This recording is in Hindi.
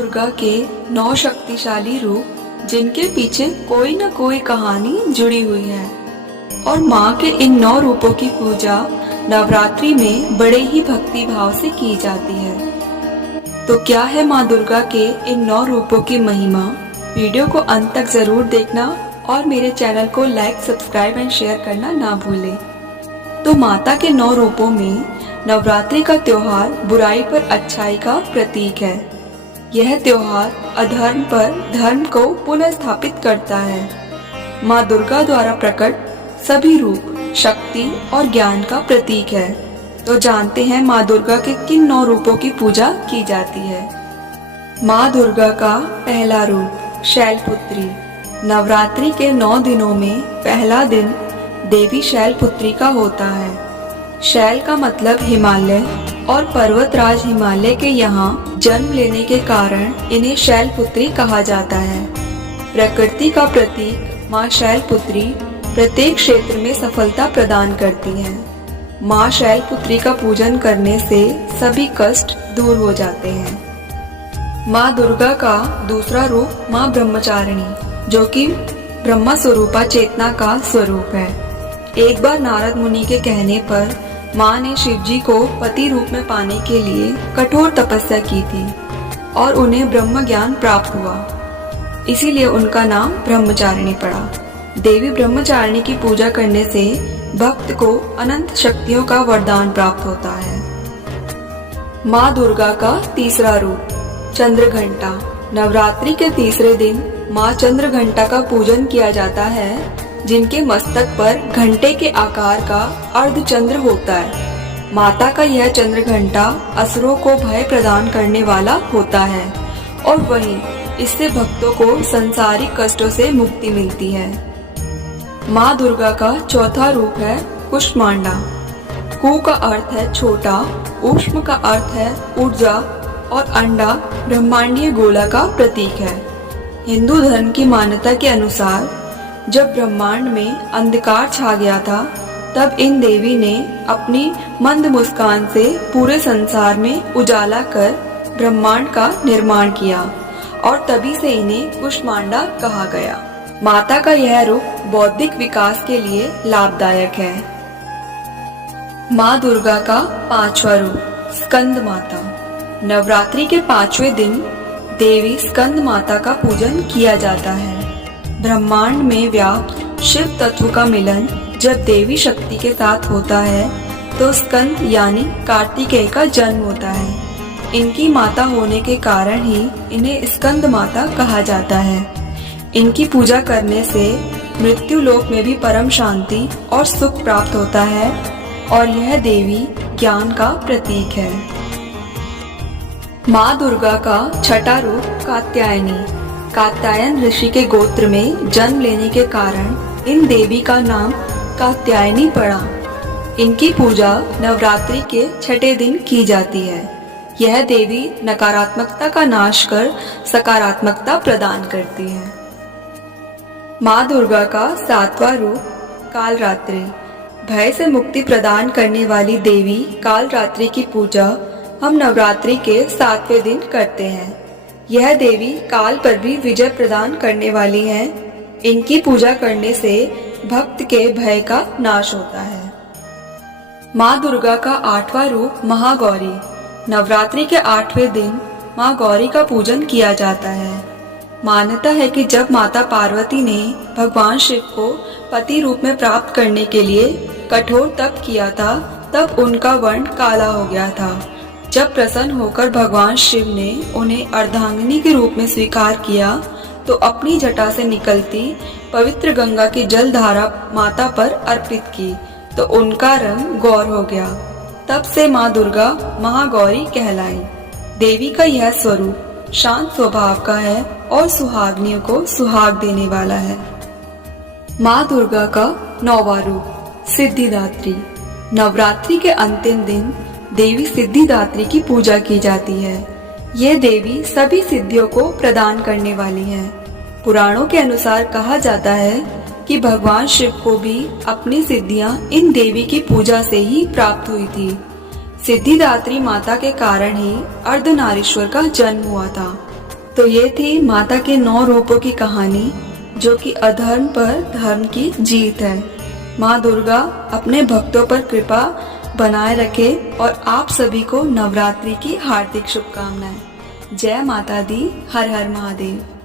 दुर्गा के 9 शक्तिशाली रूप जिनके पीछे कोई न कोई कहानी जुड़ी हुई है और माँ के इन 9 रूपों की पूजा नवरात्रि में बड़े ही भक्ति भाव से की जाती है। तो क्या है माँ दुर्गा के इन 9 रूपों की महिमा? वीडियो को अंत तक जरूर देखना और मेरे चैनल को लाइक, सब्सक्राइब एंड शेयर करना ना भूलें। तो माता के 9 रूपों में नवरात्रि का त्योहार बुराई पर अच्छाई का प्रतीक है। यह त्योहार अधर्म पर धर्म को पुनः स्थापित करता है। माँ दुर्गा द्वारा प्रकट सभी रूप शक्ति और ज्ञान का प्रतीक है। तो जानते हैं माँ दुर्गा के किन 9 रूपों की पूजा की जाती है। माँ दुर्गा का पहला रूप शैलपुत्री। नवरात्रि के 9 दिनों में पहला दिन देवी शैलपुत्री का होता है। शैल का मतलब हिमालय और पर्वतराज हिमालय के यहाँ जन्म लेने के कारण इन्हें शैलपुत्री कहा जाता है। प्रकृति का प्रतीक माँ शैलपुत्री प्रत्येक क्षेत्र में सफलता प्रदान करती है। माँ शैलपुत्री का पूजन करने से सभी कष्ट दूर हो जाते हैं। माँ दुर्गा का दूसरा रूप माँ ब्रह्मचारिणी, जो कि ब्रह्म स्वरूपा चेतना का स्वरूप है। एक बार नारद मुनि के कहने पर माँ ने शिव जी को पति रूप में पाने के लिए कठोर तपस्या की थी और उन्हें ब्रह्म ज्ञान प्राप्त हुआ, इसीलिए उनका नाम ब्रह्मचारिणी पड़ा। देवी ब्रह्मचारिणी की पूजा करने से भक्त को अनंत शक्तियों का वरदान प्राप्त होता है। माँ दुर्गा का तीसरा रूप चंद्रघंटा। नवरात्रि के तीसरे दिन माँ चंद्रघंटा का पूजन किया जाता है, जिनके मस्तक पर घंटे के आकार का अर्धचंद्र होता है। माता का यह चंद्रघंटा असुरों को भय प्रदान करने वाला होता है और वहीं इससे भक्तों को संसारिक कष्टों से मुक्ति मिलती है। माँ दुर्गा का चौथा रूप है कुष्मांडा। कु का अर्थ है छोटा, ऊष्म का अर्थ है ऊर्जा और अंडा ब्रह्मांडीय गोला का प्रतीक है। हिंदू धर्म की मान्यता के अनुसार जब ब्रह्मांड में अंधकार छा गया था, तब इन देवी ने अपनी मंद मुस्कान से पूरे संसार में उजाला कर ब्रह्मांड का निर्माण किया और तभी से इन्हें कुष्मांडा कहा गया। माता का यह रूप बौद्धिक विकास के लिए लाभदायक है। माँ दुर्गा का पांचवा रूप स्कंद माता। नवरात्रि के 5वें दिन देवी स्कंद माता का पूजन किया जाता है। ब्रह्मांड में व्याप्त शिव तत्व का मिलन जब देवी शक्ति के साथ होता है तो स्कंद यानी कार्तिकेय का जन्म होता है। इनकी माता होने के कारण ही इन्हें स्कंद माता कहा जाता है। इनकी पूजा करने से मृत्यु लोक में भी परम शांति और सुख प्राप्त होता है और यह देवी ज्ञान का प्रतीक है। माँ दुर्गा का छठा रूप कात्यायनी। कात्यायन ऋषि के गोत्र में जन्म लेने के कारण इन देवी का नाम कात्यायनी पड़ा। इनकी पूजा नवरात्रि के 6ठे दिन की जाती है। यह देवी नकारात्मकता का नाश कर सकारात्मकता प्रदान करती है। माँ दुर्गा का 7वां रूप कालरात्रि। भय से मुक्ति प्रदान करने वाली देवी कालरात्रि की पूजा हम नवरात्रि के 7वें दिन करते हैं। यह देवी काल पर भी विजय प्रदान करने वाली है। इनकी पूजा करने से भक्त के भय का नाश होता है। माँ दुर्गा का 8वां रूप महागौरी। नवरात्रि के 8वें दिन माँ गौरी का पूजन किया जाता है। मान्यता है कि जब माता पार्वती ने भगवान शिव को पति रूप में प्राप्त करने के लिए कठोर तप किया था, तब उनका वर्ण काला हो गया था। जब प्रसन्न होकर भगवान शिव ने उन्हें अर्धांगिनी के रूप में स्वीकार किया तो अपनी जटा से निकलती पवित्र गंगा की जल धारा माता पर अर्पित की तो उनका रंग गौर हो गया। तब से माँ दुर्गा महागौरी कहलाई। देवी का यह स्वरूप शांत स्वभाव का है और सुहागनियों को सुहाग देने वाला है। माँ दुर्गा का 9वां रूप सिद्धिदात्री। नवरात्रि के अंतिम दिन देवी सिद्धिदात्री की पूजा की जाती है। ये देवी सभी सिद्धियों को प्रदान करने वाली है। पुराणों के अनुसार कहा जाता है कि भगवान शिव को भी अपनी सिद्धियां इन देवी की पूजा से ही प्राप्त हुई थी। सिद्धिदात्री माता के कारण ही अर्धनारीश्वर का जन्म हुआ था। तो ये थी माता के 9 रूपों की कहानी, जो कि अधर्म पर धर्म की जीत है। माँ दुर्गा अपने भक्तों पर कृपा बनाए रखे और आप सभी को नवरात्रि की हार्दिक शुभकामनाएं। जय माता दी। हर हर महादेव।